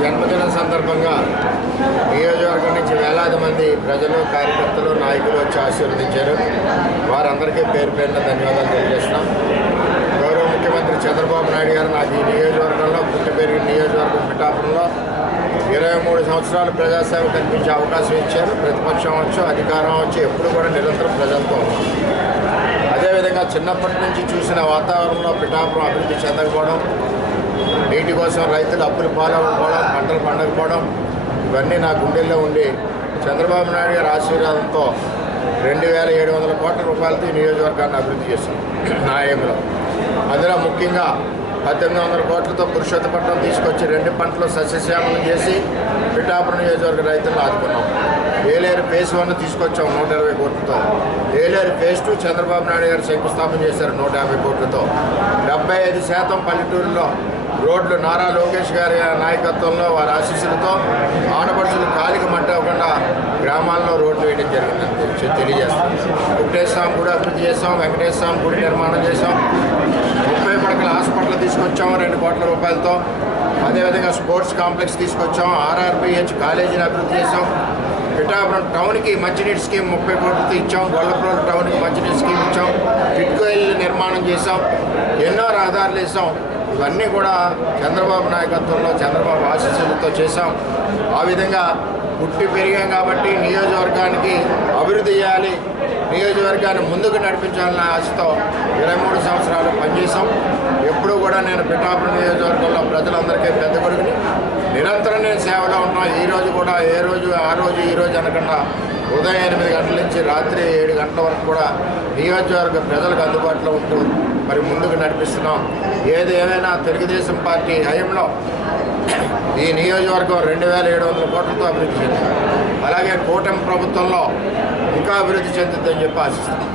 జన్మదిన సందర్భంగా నియోజకవర్గం నుంచి వేలాది మంది ప్రజలు కార్యకర్తలు నాయకులు వచ్చి ఆశీర్వదించారు. వారందరికీ పేరు పేరున ధన్యవాదాలు తెలియజేస్తున్నాం. గౌరవ ముఖ్యమంత్రి చంద్రబాబు నాయుడు గారు నాకు ఈ నియోజకవర్గంలో పుట్టి పెరిగిన నియోజకవర్గం పిఠాపురంలో ఇరవై మూడు సంవత్సరాలు ప్రజాసేవ కల్పించే అవకాశం ఇచ్చారు. ప్రతిపక్షం వచ్చు అధికారం వచ్చి ఎప్పుడు కూడా నిరంతరం ప్రజలతో ఉన్నాం. అదేవిధంగా చిన్నప్పటి నుంచి చూసిన వాతావరణంలో పిఠాపురం అభివృద్ధి చెందకపోవడం నీటి కోసం రైతులు అప్పులు పాలవకపోవడం పంటలు పండకపోవడం ఇవన్నీ నా గుండెల్లో ఉండి చంద్రబాబు నాయుడు గారి ఆశీర్వాదంతో రెండు వేల ఏడు వందల కోట్ల రూపాయలతో ఈ నియోజకవర్గాన్ని అభివృద్ధి చేశాం నాయంలో అందులో ముఖ్యంగా పద్దెనిమిది వందల కోట్లతో పురుషోత్తపట్నం తీసుకొచ్చి రెండు పంటలు సస్యశ్యామలం చేసి పిఠాపురం నియోజకవర్గ రైతులను ఆదుకున్నాం. ఏలేరు ఫేస్ వన్ తీసుకొచ్చాం నూట ఇరవై కోట్లతో. ఏలేరు ఫేస్ టూ చంద్రబాబు నాయుడు గారు శంకుస్థాపన చేశారు నూట యాభై కోట్లతో. డెబ్బై ఐదు శాతం పల్లెటూరులో రోడ్లు నారా లోకేష్ గారి నాయకత్వంలో వారి ఆశీస్సులతో ఆడపడుచులు కాలికి మట్ట అవ్వకుండా గ్రామాల్లో రోడ్లు వేయడం జరిగిందని తెలియజేస్తాం. వెంకటేశ్వర స్వామి గుడి అభివృద్ధి చేసాం వెంకటేశ్వర గుడి నిర్మాణం చేసాం ముప్పై పడకల హాస్పిటల్ తీసుకొచ్చాం రెండు కోట్ల రూపాయలతో. అదేవిధంగా స్పోర్ట్స్ కాంప్లెక్స్ తీసుకొచ్చాం ఆర్ఆర్బిహెచ్ కాలేజీని అభివృద్ధి చేసాం పిఠాపురం టౌన్కి మంచినీటి స్కీమ్ ముప్పై కోట్లతో ఇచ్చాం గొల్లపురం టౌన్కి మంచినీటి స్కీమ్ ఇచ్చాం. కిట్కో నిర్మాణం చేసాం ఎన్నో రహదారులు వేసాం ఇవన్నీ కూడా చంద్రబాబు నాయకత్వంలో చంద్రబాబు ఆశీస్సులతో చేశాం. ఆ విధంగా పుట్టి పెరిగాం కాబట్టి నియోజకవర్గానికి అభివృద్ధి చేయాలి. నియోజకవర్గాన్ని ముందుకు నడిపించాలన్న ఆశతో ఇరవై మూడు సంవత్సరాలు పనిచేశాం. ఎప్పుడూ కూడా నేను పిఠాపురం నియోజకవర్గంలో ప్రజలందరికీ పెద్ద కార్యక్రమం ఈ రోజు కూడా ఏ రోజు ఆ రోజు ఈ రోజు అనకుండా ఉదయం ఎనిమిది గంటల నుంచి రాత్రి ఏడు గంటల వరకు కూడా నియోజకవర్గ ప్రజలకు అందుబాటులో ఉంటూ మరి ముందుకు నడిపిస్తున్నాం. ఏది ఏమైనా తెలుగుదేశం పార్టీ హయంలో ఈ నియోజకవర్గం రెండు వేల ఏడు వందల కోట్లతో అభివృద్ధి చెందింది. అలాగే కూటమి ప్రభుత్వంలో ఇంకా అభివృద్ధి చెందుతుందని చెప్పి ఆశిస్తున్నాం.